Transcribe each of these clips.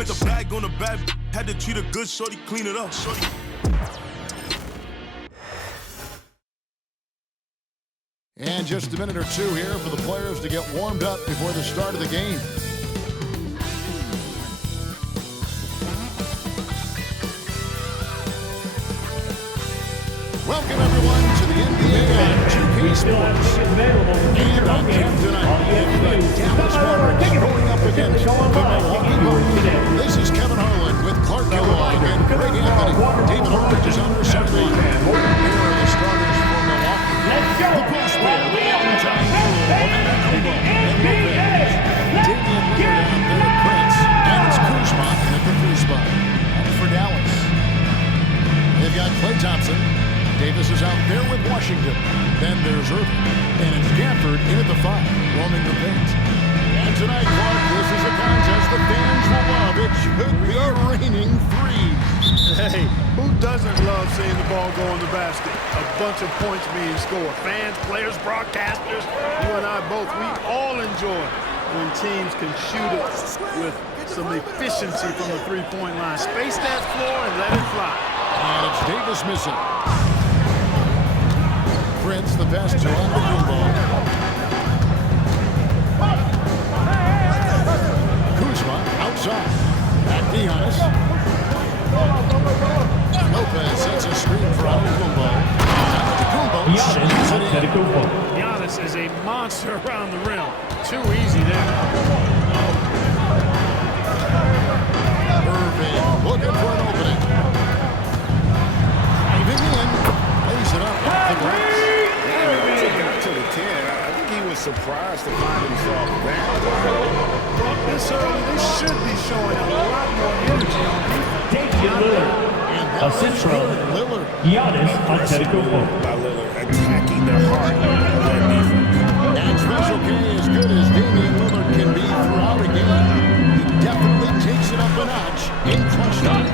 Spent the bag on the bad, had to treat a good shorty, clean it up. Shorty. And just a minute or two here for the players to get warmed up before the start of the game. Welcome everyone to the NBA on 2K Sports. And on camp tonight, it's the Dallas Mavericks going up against the Milwaukee Bucks. This is Kevin Harlan with Clark Kellogg and Greg Anthony. David Aldridge is on the sideline. Here are the starters for Milwaukee. The post player, the all-time hero, Antetokounmpo and Lopez. Damian Lillard out there at Prince. And it's Kuzma at the 3 spot. That's for Dallas. They've got Klay Thompson. Davis is out there with Washington. Then there's Irving. And it's Gafford in at the 5, roaming the paint. And tonight, Clark, this is a contest the fans will love. It should be raining threes. Hey, who doesn't love seeing the ball go in the basket? A bunch of points being scored. Fans, players, broadcasters, you and I both, we all enjoy when teams can shoot it with some efficiency from the three-point line. Space that floor and let it fly. And it's Davis missing. Prince, the pass to Antetokounmpo. Kuzma outside. Back to Giannis. Lopez sets a screen for Antetokounmpo. Antetokounmpo. Giannis is a monster around the rim. Too easy there. Irving looking for an opening. Driving in. Lays it up off the glass. To the 10. I think he was surprised to find himself there. This early, they should be showing a lot more energy on defense. Assist from Lillard. Giannis Antetokounmpo. By Lillard attacking the heart of that defense. And Special K, as good as Damian Lillard can be throughout a game, he definitely takes it up a notch in clutch time.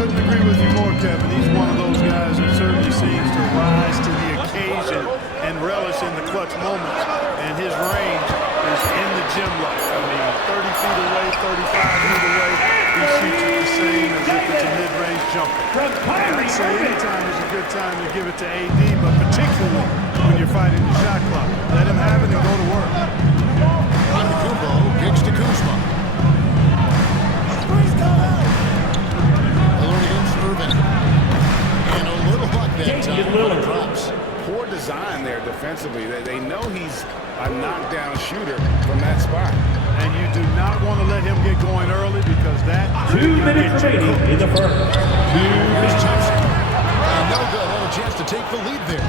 Couldn't agree with you more, Kevin. He's one of those guys that certainly seems to rise to the occasion and relish in the clutch moments. And his range is in the gym life. I mean, 30 feet away, 35 feet away, he shoots it the same as if it's a mid-range jumper. I'd say any time is a good time to give it to AD, but particularly when you're fighting the shot clock. Let him have it and go to work. Antetokounmpo kicks to Kuzma. Lillard against Irving. And a little luck that time when it drops. Poor design there defensively. They know he's a knockdown shooter from that spot. And you do not want to let him get going early because that 2 minutes remaining in the first. Here's Thompson. And no good. Had a chance to take the lead there.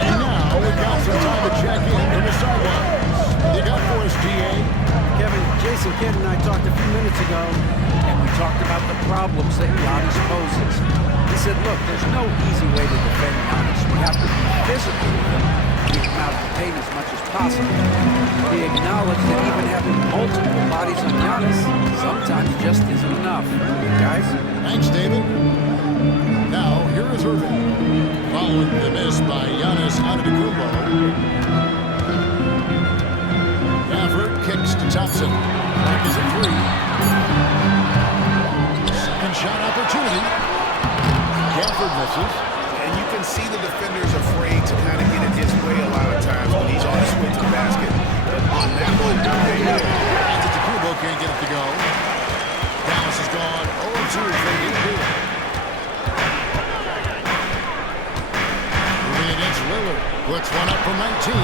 And now we got some time to check in from the sidelines. You got for us, GA. Kevin, Jason Kidd and I talked a few minutes ago, and we talked about the problems that Giannis poses. He said, look, there's no easy way to defend Giannis. We have to be physical with him and keep him out of the paint as much as possible. He acknowledged that even having multiple bodies on Giannis sometimes just isn't enough. Guys? Thanks, David. Now, here is Irving. Following the miss by Giannis Antetokounmpo. Gafford kicks to Thompson. Back is a 3. Second shot opportunity. Gafford misses. And you can see the defender's afraid to kind of get it his way a lot of times when he's on his way to the basket. But on that one, they will. Antetokounmpo can't get it to go. Dallas has gone 0-2 from deep here. Moving against Lillard. Puts one up from 19.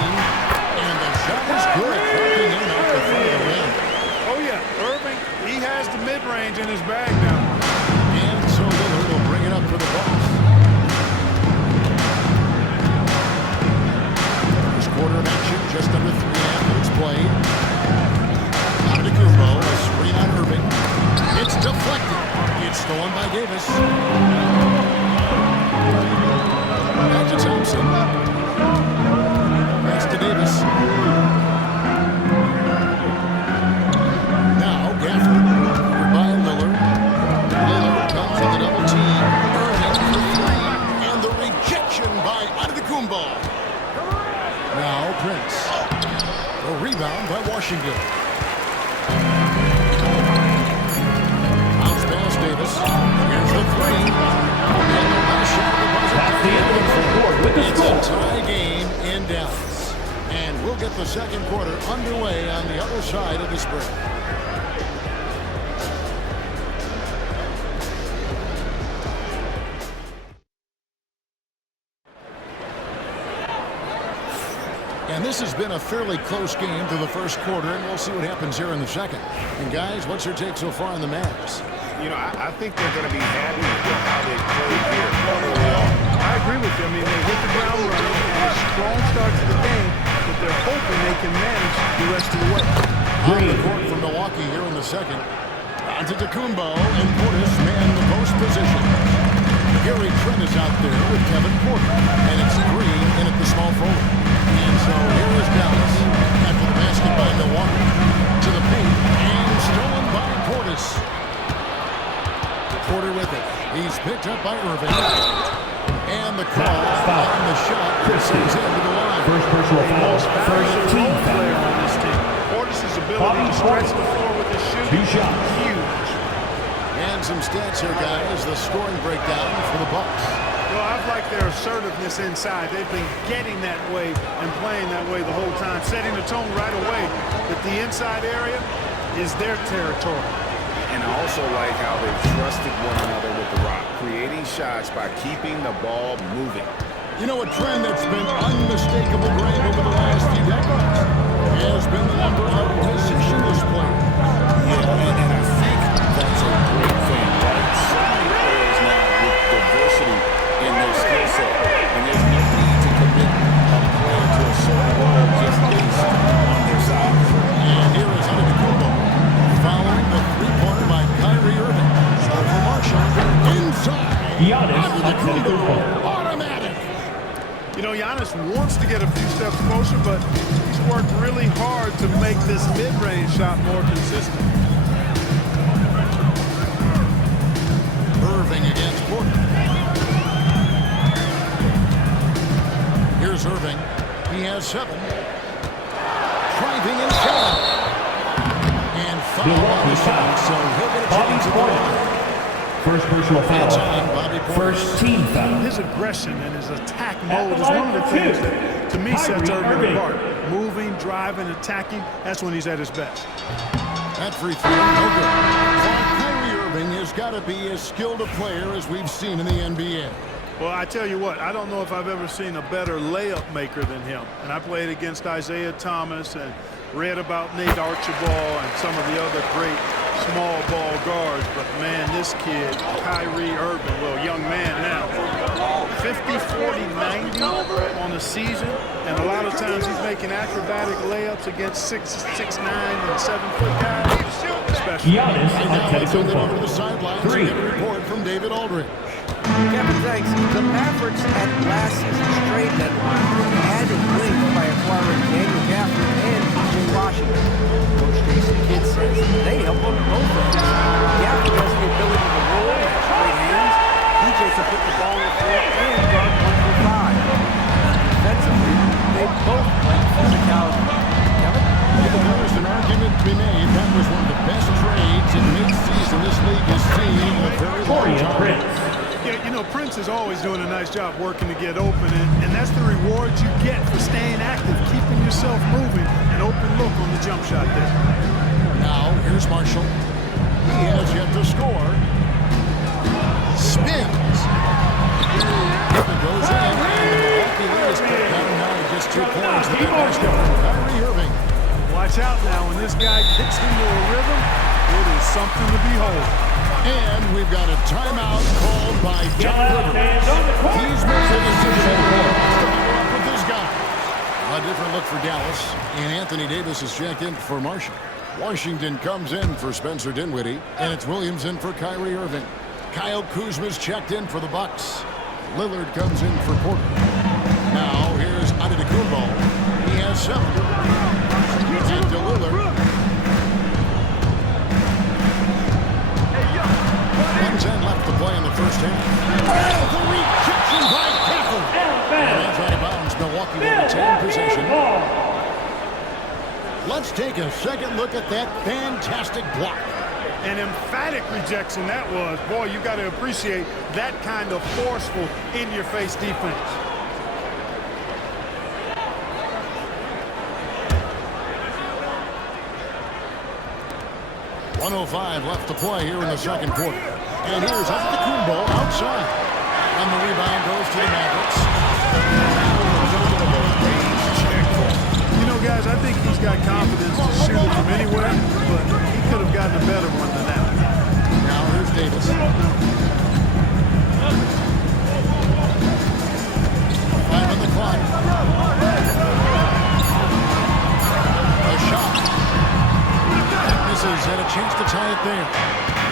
And the shot is good. Dropping in off the front of the rim. Oh, yeah. Irving, he has the mid-range in his bag now. And so Lillard will bring it up for the Bucks. First quarter of action, just under 3.5 minutes played. Antetokounmpo, a screen on Irving. It's deflected. It's stolen by Davis. Back to Thompson. Pass to Davis. Now Gafford. Covered by Lillard. Lillard comes with a double team. Irving for 3. And the rejection by Antetokounmpo. Now Prince. A rebound by Washington. underway on the other side of this break. And this has been a fairly close game through the first quarter, and we'll see what happens here in the second. And guys, what's your take so far on the Mavs? You know, I think they're going to be happy with how they played here. I agree with you. I mean, they hit the ground running, and a strong start to the game, but they're hoping they can manage the rest of the way. On the court for Milwaukee here in the second. Antetokounmpo and Portis man the post position. Gary Trent is out there with Kevin Porter, and it's Green in at the small forward. And so here is Dallas after the basket by Milwaukee. To the paint, and stolen by Portis. Porter with it. He's picked up by Irving. And the call on the shot sends him to the line. First personal foul. First team Player foul. on this team. Portis' ability to stretch the floor with his shooting. 2 shots. Huge. And some stats here, guys. The scoring breakdown for the Bucks. Well, I've liked their assertiveness inside. They've been getting that way and playing that way the whole time, setting the tone right away that the inside area is their territory. And I also like how they've trusted one another with the rock, creating shots by keeping the ball moving. You know, a trend that's been unmistakable great over the last few decades has been the number of positionless players. Yeah, and I think that's a great thing, right? So many players now with diversity in their skill set, and there's no need to commit a player to a certain role just based on their size. And here is Antetokounmpo following the three-pointer by Kyrie Irving. So for Marshall, inside. Giannis Antetokounmpo, automatic. You know, Giannis wants to get a few steps closer, but he's worked really hard to make this mid-range shot more consistent. Irving against Porter. Here's Irving. He has 7. Driving inside. And foul on the shot, so he'll get a chance at the line. First personal It's foul. on Bobby Portis. First team foul. His aggression and his attack mode is one of the things that, to me, sets Irving apart. Moving, driving, attacking, that's when he's at his best. That free throw, no good. Well, Kyrie Irving has got to be as skilled a player as we've seen in the NBA. Well, I tell you what, I don't know if I've ever seen a better layup maker than him. And I played against Isaiah Thomas and read about Nate Archibald and some of the other great small ball guards. But, man, this kid, Kyrie Irving, well, young man now, 50, 40, 90 on the season. And a lot of times he's making acrobatic layups against 6'9" and 7-foot guys. Special. Giannis And now let's send it over to the Antetokounmpo. sidelines 3. and get a report from David Aldridge. Kevin, thanks. The Mavericks at last season's trade deadline added length by acquiring Daniel Gafford and PJ Washington. Coach Jason Kidd says they help on both ends. Gafford has the ability to roll and has great hands. PJ can put the ball on the floor and guard 1 for 5. And defensively, they both bring physicality. Kevin? There's an argument to be made. That was one of the best trades in mid-season this league has seen in a very long Torian time. Prince. Yeah, you know, Prince is always doing a nice job working to get open, and that's the reward you get for staying active, keeping yourself moving, an open look on the jump shot there. Now, here's Marshall. He has yet to score. Spins. It goes in, and the Milwaukee lead is cut down now to just 2 points. The big basket from Kyrie Irving. Watch out now, when this guy gets into a rhythm, it is something to behold. And we've got a timeout called by John Rivers. He's made a decision to follow up with this guy. A different look for Dallas. And Anthony Davis is checked in for Marshall. Washington comes in for Spencer Dinwiddie. And it's Williams in for Kyrie Irving. Kyle Kuzma's checked in for the Bucks. Lillard comes in for Porter. Now here's Antetokounmpo. He has 7. And to Lillard. 1:10 left to play in the first half. Oh, the rejection by Gafford. And that's out of bounds. Milwaukee will retain possession. Let's take a second look at that fantastic block. An emphatic rejection that was. Boy, you got to appreciate that kind of forceful, in-your-face defense. 1:05 left to play here in the second quarter. And here's Antetokounmpo outside. And the rebound goes to the Mavericks. You know, guys, I think he's got confidence to shoot it from anywhere, but he could have gotten a better one than that. Now here's Davis. 5 on the clock. A shot. That misses, and a chance to tie it there.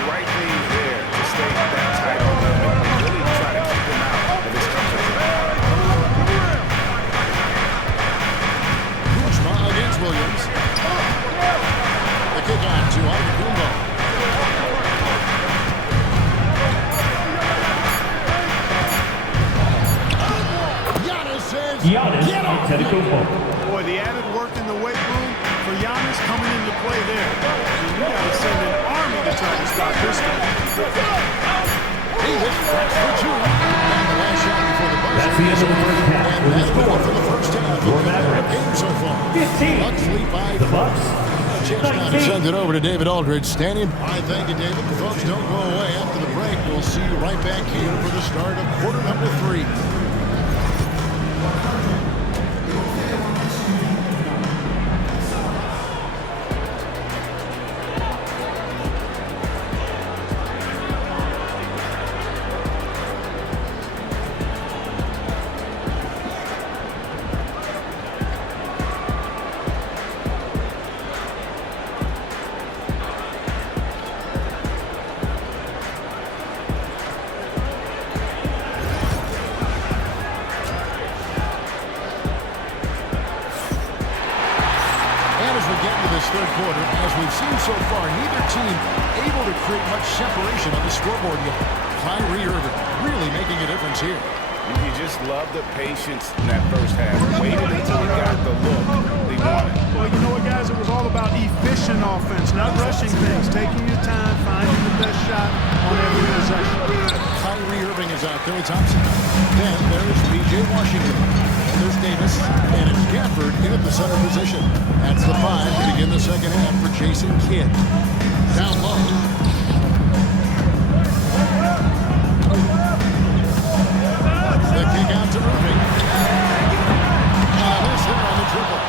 Right thing there to stay that tight on them and really try to keep them out of this comfort zone. Kuzma against Williams. The kick out to Antetokounmpo. Giannis Antetokounmpo. Boy, the added work in the weight room for Giannis coming into play there. You got to send an army to try to stop this guy. Davis backs for 2. And the last shot before the buzzer. That's the end of the first half. And With the that's score, for the first half your of the Mavericks, game so far. 15. Bucks lead by The 4. Bucks, Chance now to 19. send it over to David Aldridge. Standing by. Thank you, David. The folks don't go away after the break. We'll see you right back here for the start of quarter number 3. Third quarter, as we've seen so far, neither team able to create much separation on the scoreboard yet. Kyrie Irving really making a difference here. You just love the patience in that first half. Waited until he got the look they wanted. Well, you know what, guys? It was all about efficient offense, not rushing things, taking your time, finding the best shot on every possession. Kyrie Irving is out there with Thompson. Then there's P.J. Washington. And there's Davis. And it's Gafford in at the center position. That's the 5 to begin the second half for Jason Kidd. Down low. The kick out to Irving. And this hit on the triple.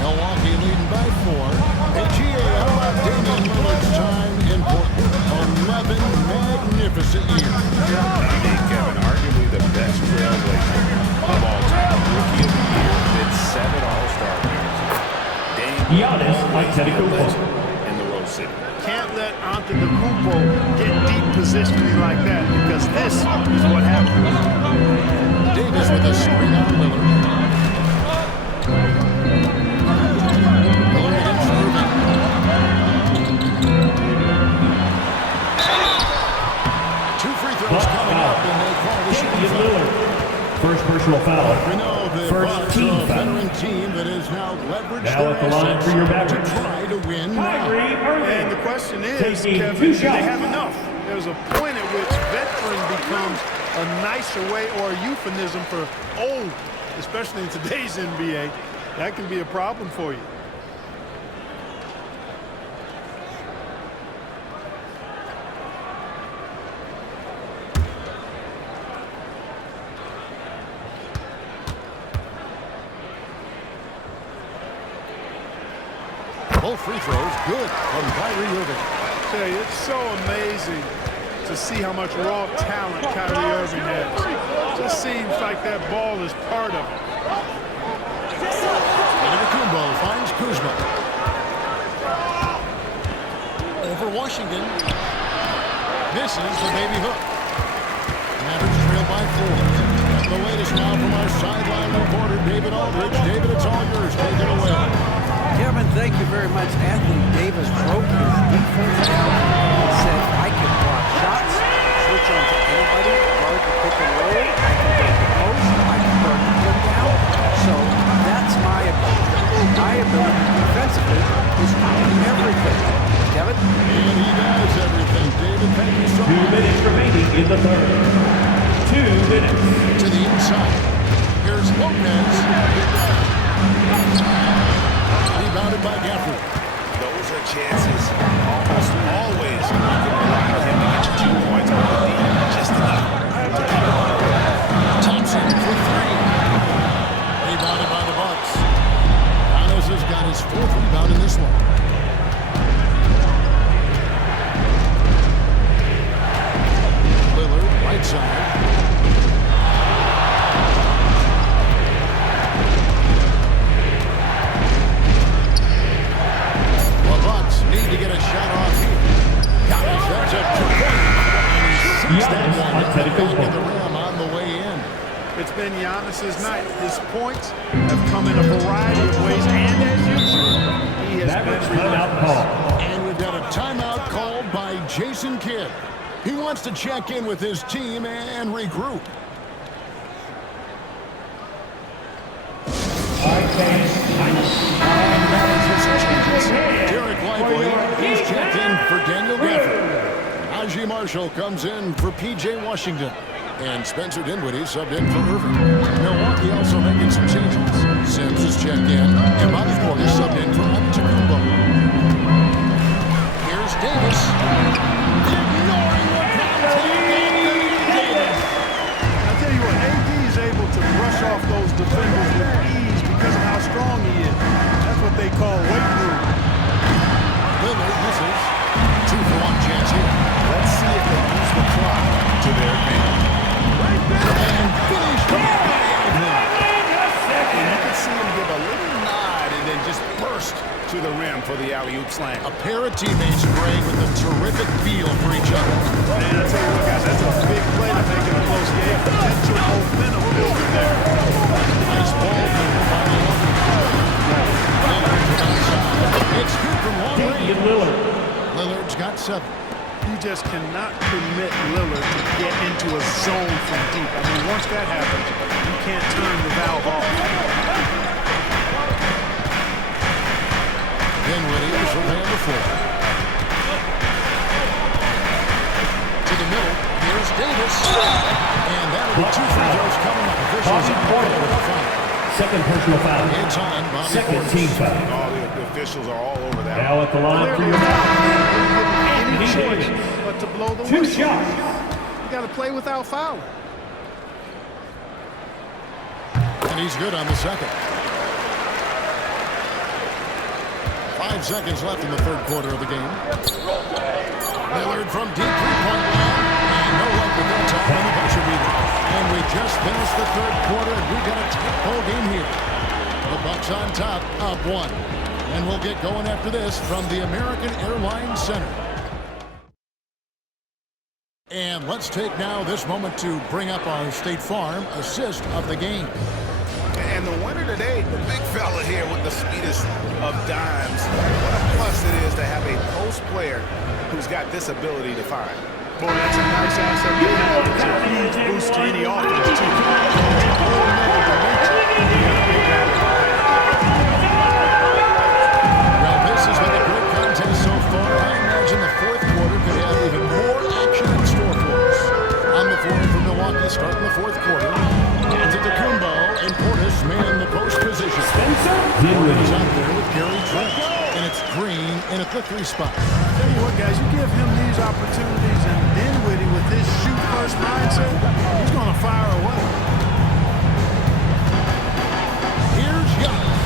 Milwaukee leading by 4. PGA, how about Damian Lillard's time in Portland? 11 magnificent years. I think, Kevin, arguably the best trailblazer of all time. Rookie of the year, did 7 All-Star games. Giannis Antetokounmpo. In the Rose City. Can't let Antetokounmpo get deep positioning like that, because this is what happens. Davis with a screen on Lillard. Lillard against Irving. Two free throws coming up, and they call the shooting foul. Lillard. First personal foul. We know the First Bucks team are a foul. veteran team that is now leveraged Now their at the line assets for your to Mavericks. try to win now. Kyrie And the Irving. question is, Taking Kevin, 2 do they shots. have enough? There's a point at which veteran becomes a nicer way or a euphemism for old, especially in today's NBA. That can be a problem for you. Both free throws good from Kyrie Irving. I tell you, it's so amazing to see how much raw talent Kyrie Irving has. Just seems like that ball is part of it. Antetokounmpo finds Kuzma. Over Washington. Misses the baby hook. Mavericks trail by 4. And the latest now from our sideline reporter, David Aldridge. David, it's all yours. Take it away. Kevin, thank you very much. Anthony Davis broke his defense down. He said, I can block shots, switch on to anybody, guard the pick and roll, I can break the post, I can guard the pin down. So that's my ability. My ability defensively is to do everything. Kevin? And he does everything. David, thank you so 2 much. minutes remaining in the third. 2 minutes. To the inside. Here's Lopez. Rebounded by Gafford. Those are chances sinks that Giannis one at the Antetokounmpo. back of the rim on the way in. It's been Giannis's night. His points have come in a variety of ways, and as usual, he has Mavericks been timeout relentless. call. And we've got a timeout called by Jason Kidd. He wants to check in with his team and regroup. Derek Lively is checked in for Daniel Gafford. Najee Marshall comes in for P.J. Washington. And Spencer Dinwiddie subbed in for Irving. Milwaukee also making some changes. Sims is checked in, and Bobby Portis subbed in for Antetokounmpo. Here's Davis. Ignoring the contact. Davis. I'll tell you what, AD is able to brush off those defenders with ease because of how strong he is. That's what they call weight room. Lillard misses. 2-for-1 chance here. Let's see if they use the clock to their advantage. And finished by And you can see him give a little nod and then just burst to the rim for the alley-oop slam. a pair of teammates, Greg, with a terrific feel for each other. Man, I tell you what, guys, that's a big play to make in a close game. Potential momentum building there. Nice ball movement by Milwaukee. Lillard to the outside. It's good from long Damian range. Lillard. Lillard's got 7. You just cannot permit Lillard to get into a zone from deep. I mean, once that happens, you can't turn the valve off. Dinwiddie will survey on the floor. To the middle. Here's Davis. And that'll be 2 free throws coming up. Officials Bobby on the Portis. court with a foul. Second personal foul. It's on Bobby Second Portis. team foul. Oh, the officials are all over that. Now at the line for Clearly, your it's not foul. any Anthony choice Davis. but to blow the 2 whistle. shots. You got to play without fouling. And he's good on the second. 5 seconds left in the third quarter of the game. Lillard from deep three-point line. And no luck with that time on the buzzer beater. And we just finished the third quarter, and we got a tight ball game here. The Bucks on top, up 1. And we'll get going after this from the American Airlines Center. And let's take now this moment to bring up our State Farm assist of the game. And the winner today, the big fella here with the sweetest of dimes. What a plus it is to have a post player who's got this ability to find. Boy, that's a nice asset to have. It's a huge boost to any offense, too. It's a whole nother dimension. You got a big guy to find. Well, this has been a great contest so far. I imagine the fourth quarter could have even more action in store for us. On the floor for Milwaukee, starting the fourth quarter. Antetokounmpo and Portis man the post position. Spencer Portis Dinwiddie. out there with Gary Trent. And it's Green in at the 3 spot. Tell you what, guys, you give him these opportunities, and Dinwiddie with his shoot-first mindset, he's going to fire away. Here's Giannis.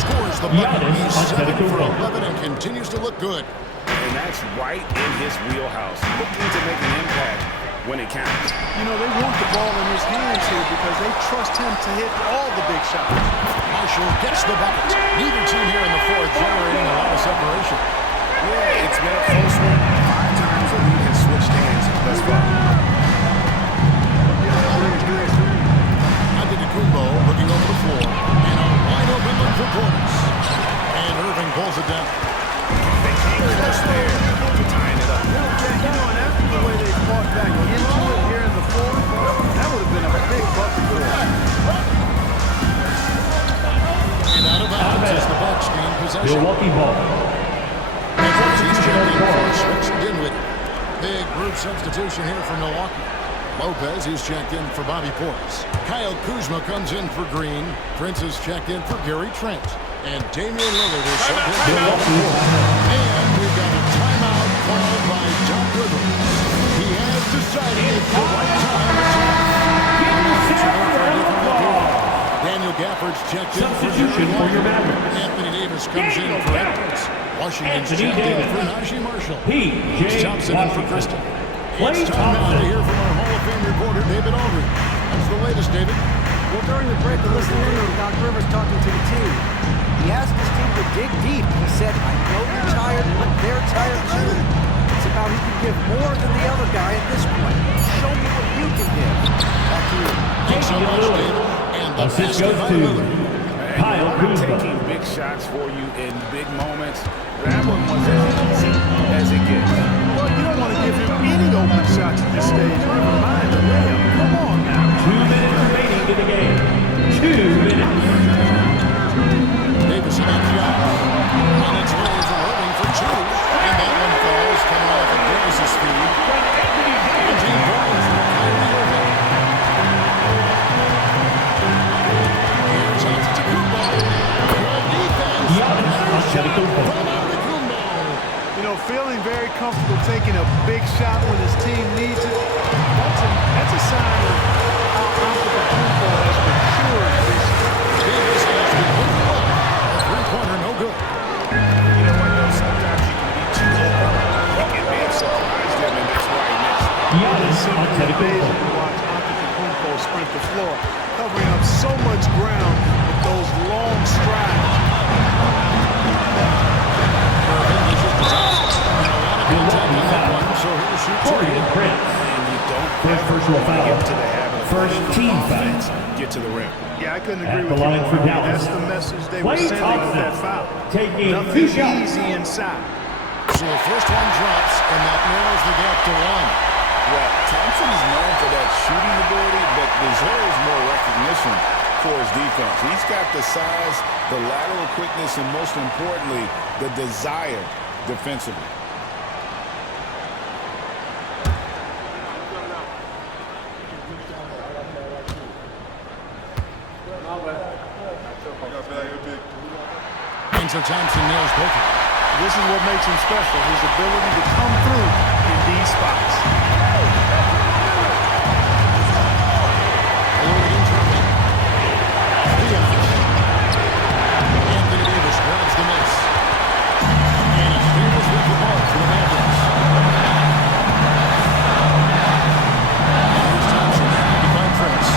Scores the bucket. Giannis He's on 7 for Antetokounmpo. 11 and continues to look good. And that's right in his wheelhouse. Looking to make an impact when it counts. You know, they want the ball in his hands here because they trust him to hit all the big shots. Marshall gets the bucket. Neither team here in the fourth generating a lot of separation. Yeah, it's been a close one. 5 times the lead has switched hands thus far. Antetokounmpo looking over the floor. And a wide open look for Portis. And Irving pulls it down. They came close there to tying it up. You know, and after the way they fought back into it here in the fourth, that would have been a big bucket for them. And out of bounds as the Bucks gain possession. Milwaukee ball. He's checked in for Spencer Dinwiddie. Big group substitution here for Milwaukee. Lopez, he's checked in for Bobby Portis. Kyle Kuzma comes in for Green. Prince is checked in for Gary Trent. And Damian Lillard is subbed in for Bobby Portis. And we've got a timeout called by Doc Rivers. He has decided it's the right time to Daniel Gafford's checked in for Substitution for your Mavericks. Anthony Davis comes in for Edwards. Washington's Anthony checked in Davis. for Najee Marshall. P.J. Thompson in for Washington. Kristen. Klay It's time now to Thompson. hear from our Hall of Fame reporter, David Aldridge. What's the latest, David? Well, during the break, I listened in on Doc Rivers talking to the team. He asked his team to dig deep. He said, I know you're tired, but they're tired too. It's about who can give more than the other guy at this point. Show me what you can give. Back to you. Thanks so much, Dave. And the Assist basket goes by to Lillard. Kyle Kuzma. Taking big shots for you in big moments. That one was as easy as it gets. Well, you don't want to give him any open shots at this stage. Never mind the layup. Come on now. 2 minutes remaining in the game. 2 minutes. Davis in shot. On its way for Irving for two. And that one falls, coming off of Davis' speed. And James Brown from Kyrie Irving. Here's out to Kumbo. Good defense. You know, feeling very comfortable taking a big shot when his team needs it. That's a sign of how Antetokounmpo has matured this year. Davis has the open look. A three-pointer, no good. You know what, though? Sometimes you can be too open. He can be surprised him, and that's why he missed. Giannis It's simply amazing Antetokounmpo. to watch Antetokounmpo sprint the floor, covering up so much ground with those long strides. Milwaukee foul. So he'll shoot two. Corey and Prince. And you don't First ever personal want to foul. get to the habit of First letting team offense foul. get to the rim. Yeah, I couldn't At agree the with you line more. for I mean, Dallas. that's the message they were Klay sending with that Thompson foul. taking Nothing 2 shots. easy inside. So the first one drops, and that narrows the gap to one. Well, Thompson is known for that shooting ability, but deserves more recognition for his defense. He's got the size, the lateral quickness, and most importantly, the desire defensively. And so Thompson nails both of them. This is what makes him special, his ability to come through in these spots. Anthony Davis grabs the miss. And he steals with the ball for the Mavericks. And here's Thompson, behind Prince.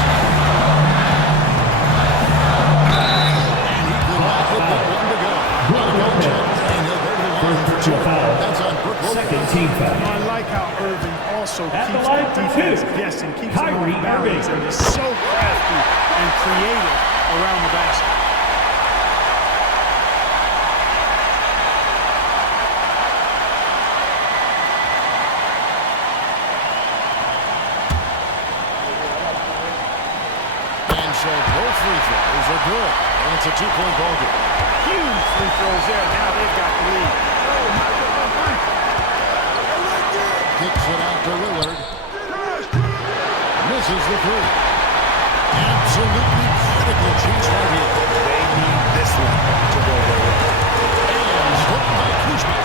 And he could not hit that one to go. Brook Lopez. And he'll go to the line First for two. personal foul. That's on Brook Lopez. Second team foul. I like how Irving also At the keeps line the for defense two, guessing, keeps Kyrie them on balance, Irving. and is so crafty and creative around the basket. And so both free throws are good. And it's a two-point ball game. Huge free throws there. Now they've got the lead. Kicks it out to Lillard. Misses the three. Absolutely critical chance right here. They need this one to go their way. And struck by Kuzma.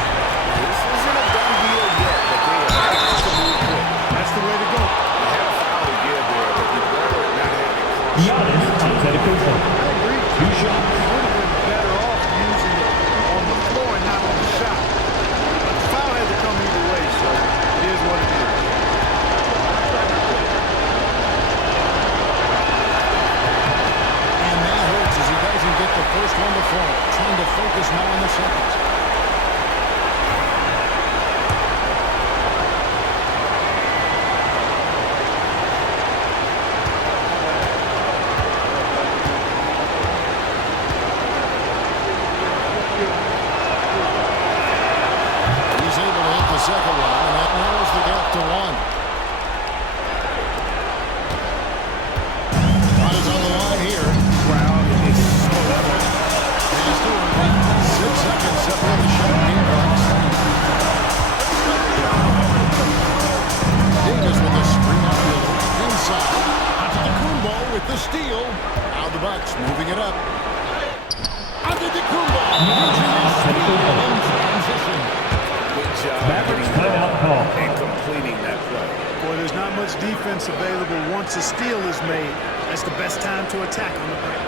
This isn't a done deal yet, but they have got to move quick. That's the way to go. They have a foul to give there, but you'd rather not have it cross. Giannis Antetokounmpo. I agree. 2 shots. They would have been better off using it on the floor and not on the shot. But the foul had to come either way, so it is what it is. And that hurts as he doesn't get the first one to fall. Trying to focus now on the second. He's able to hit the second one, and that narrows the gap to one. Shot is on the line here. Crowd is so level. Pass to Irving. 6 seconds separate the shot game clocks. Davis with the screen on Lillard. Inside. Antetokounmpo with the steal. Now the Bucks moving it up. Antetokounmpo. In transition. Good job Mavericks getting the timeout ball call. and completing that play. Boy, there's not much defense available once a steal is made. That's the best time to attack on the break.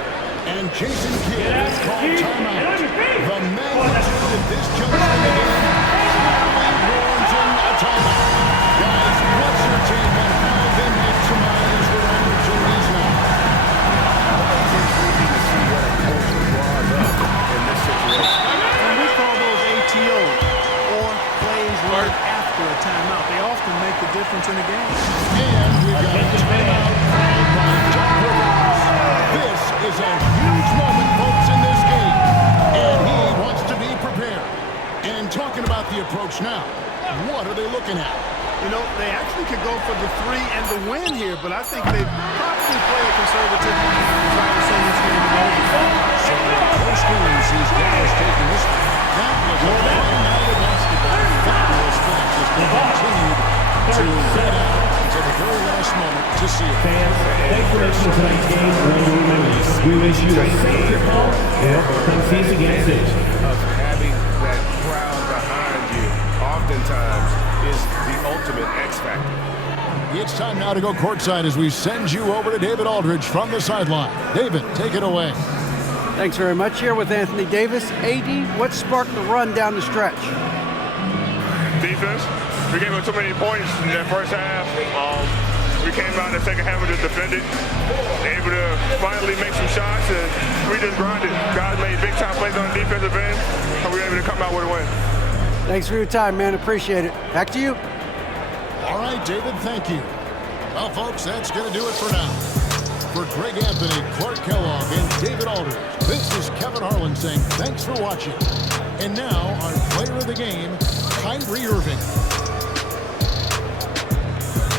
And Jason Kidd Get out has your called feet. timeout. Get on your feet. The magnitude of this juncture in the game clearly warranting a timeout. Guys, what's your take on how they maximize their opportunities now? It's intriguing to see what a coach draws up in this situation. And we call those ATOs, or plays learned after after a timeout. They often make the difference in a game. And we've got a timeout called by Doc Rivers. This is a huge moment, folks, in this game. And he wants to be prepared. And talking about the approach now, what are they looking at? You know, they actually could go for the 3 and the win here, but I think they probably play a conservative and try to send this game over. So, first goals, these guys taking this one. That was a fun night of basketball. That was fast as they continued to head out until the very last moment to see it. Fans, thanks for listening to tonight's game. We wish you a safe trip home and come see us again soon. Of having that crowd behind you oftentimes is the ultimate X factor. It's time now to go courtside as we send you over to David Aldridge from the sideline. David, take it away. Thanks very much. Here with Anthony Davis. AD, what sparked the run down the stretch? Defense. We gave up too many points in that first half. We came out in the second half and just defended. Able to finally make some shots, and we just grinded. Guys made big-time plays on the defensive end, and we were able to come out with a win. Thanks for your time, man. Appreciate it. Back to you. All right, David, thank you. Well, folks, that's going to do it for now. For Greg Anthony, Clark Kellogg, and David Aldridge, this is Kevin Harlan saying thanks for watching. And now, our player of the game, Kyrie Irving.